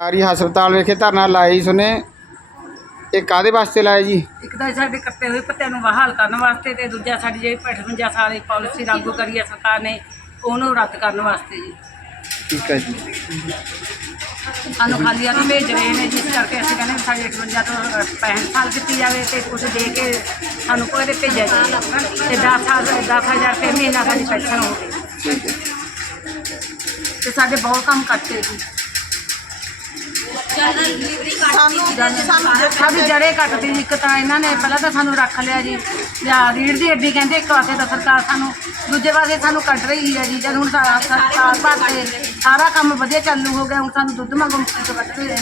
ਸਰਕਾਰੀ ਹਸਪਤਾਲ ਵਿਖੇ ਧਰਨਾ ਲਾਇਆ ਸੁਨੇ। ਇਹ ਕਾਦੇ ਵਾਸਤੇ ਲਾਇਆ ਜੀ? ਇੱਕ ਤਾਂ ਸਾਡੇ ਕੱਟੇ ਹੋਏ ਪੱਤਿਆਂ ਨੂੰ ਬਹਾਲ ਕਰਨ ਵਾਸਤੇ ਤੇ ਦੂਜਾ ਸਾਡੀ ਜਿਹੜੀ 58 ਸਾਲ ਦੀ ਪਾਲਿਸੀ ਲਾਗੂ ਕਰੀ ਹੈ ਸਰਕਾਰ ਨੇ ਉਹਨੂੰ ਰੱਦ ਕਰਨ ਵਾਸਤੇ ਜੀ। ਠੀਕ ਹੈ ਜੀ। ਸਾਨੂੰ ਖਾਲੀ ਆ ਭੇਜ ਰਹੇ ਨੇ ਜਿਸ ਕਰਕੇ ਅਸੀਂ ਕਹਿੰਦੇ ਸਾਡੀ 58 ਤੋਂ 65 ਸਾਲ ਕੀਤੀ ਜਾਵੇ ਤੇ ਕੁਝ ਦੇ ਕੇ ਸਾਨੂੰ ਕੋਈ ਦੇ ਭੇਜਿਆ ਜਾਵੇ ਤੇ 10 ਸਾਲ 10000 ਰੁਪਏ ਮਹੀਨਾ ਸਾਡੀ ਪੈਨਸ਼ਨ ਹੋਵੇ ਠੀਕ ਹੈ। ਤੇ ਸਾਡੇ ਬਹੁਤ ਕੰਮ ਕੱਟੇ ਜੀ। ਸਾਡੀ ਜੜੇ ਕੱਟਦੀ ਇੱਕ ਤਾਂ ਇਹਨਾਂ ਨੇ ਪਹਿਲਾਂ ਤਾਂ ਸਾਨੂੰ ਰੱਖ ਲਿਆ ਜੀ ਜਾਂ ਰੀੜ ਦੀ ਹੱਡੀ ਕਹਿੰਦੇ ਇੱਕ ਪਾਸੇ ਤਾਂ ਸਰਕਾਰ ਸਾਨੂੰ ਦੂਜੇ ਪਾਸੇ ਸਾਨੂੰ ਕੱਢ ਰਹੀ ਹੈ ਜੀ ਜਦ ਹੁਣ ਸਾਰਾ ਸਰਕਾਰ ਪਾਸੇ ਸਾਰਾ ਕੰਮ ਵਧੀਆ ਚਾਲੂ ਹੋ ਗਿਆ ਹੁਣ ਸਾਨੂੰ ਦੁੱਧ ਮੰਗੋ ਮੁਕਤੀ ਤੋਂ ਕੱਢ ਰਹੀ।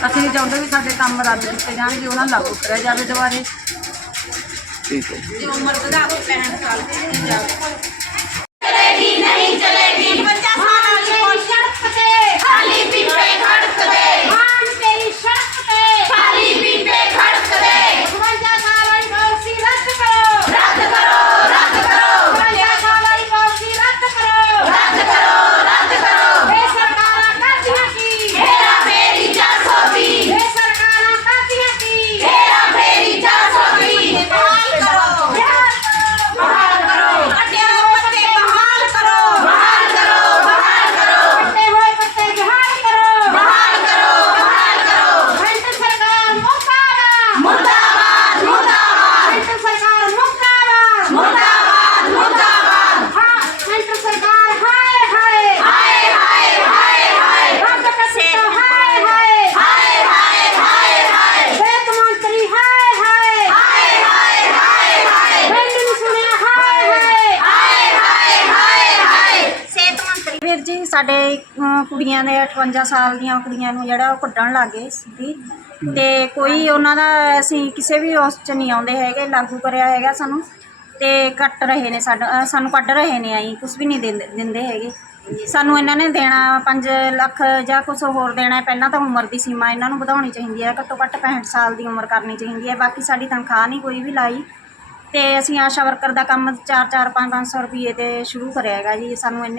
ਅਸੀਂ ਨਹੀਂ ਚਾਹੁੰਦੇ ਵੀ ਸਾਡੇ ਕੰਮ ਰੱਦ ਕੀਤੇ ਜਾਣਗੇ ਉਹਨਾਂ ਨੂੰ ਲਾਗੂ ਕਰਿਆ ਜਾਵੇ ਦੁਬਾਰੇ ਠੀਕ ਹੈ ਜੀ। ਤੇ ਉਮਰ ਵਧਾ ਕੇ 65 ਸਾਲ ਵੀਰ ਜੀ ਸਾਡੇ ਅਮ, ਕੁੜੀਆਂ ਦੇ 58 ਸਾਲ ਦੀਆਂ ਕੁੜੀਆਂ ਨੂੰ ਜਿਹੜਾ ਉਹ ਕੱਢਣ ਲੱਗੇ ਸੀ। ਤੇ ਕੋਈ ਉਹਨਾਂ ਦਾ ਅਸੀਂ ਕਿਸੇ ਵੀ ਉਸ ਚ ਨਹੀਂ ਆਉਂਦੇ ਹੈਗੇ ਲਾਗੂ ਕਰਿਆ ਹੈਗਾ ਸਾਨੂੰ। ਤੇ ਕੱਟ ਰਹੇ ਨੇ ਸਾਡਾ ਅ, ਸਾਨੂੰ ਕੱਢ ਰਹੇ ਨੇ ਆਈ ਕੁਝ ਵੀ ਨਹੀਂ ਦਿੰਦੇ ਦਿੰਦੇ ਹੈਗੇ। ਸਾਨੂੰ ਇਹਨਾਂ ਨੇ ਦੇਣਾ 5 ਲੱਖ ਜਾਂ ਕੁਝ ਹੋਰ ਦੇਣਾ ਹੈ। ਪਹਿਲਾਂ ਤਾਂ ਉਮਰ ਦੀ ਸੀਮਾ ਇਹਨਾਂ ਨੂੰ ਵਧਾਉਣੀ ਚਾਹੀਦੀ ਹੈ ਘੱਟੋ ਘੱਟ 65 ਸਾਲ ਦੀ ਉਮਰ ਕਰਨੀ ਚਾਹੀਦੀ ਹੈ। ਬਾਕੀ ਸਾਡੀ ਤਨਖਾਹ ਨਹੀਂ ਕੋਈ ਵੀ ਲਾਈ। ਤੇ ਅਸੀਂ ਆਸ਼ਾ ਵਰਕਰ ਦਾ ਕੰਮ 4-4 5-500 ਰੁਪਏ ਤੇ ਸ਼ੁਰੂ ਕਰਿਆ ਹੈਗਾ ਜੀ। ਸਾਨੂੰ ਇੰਨੇ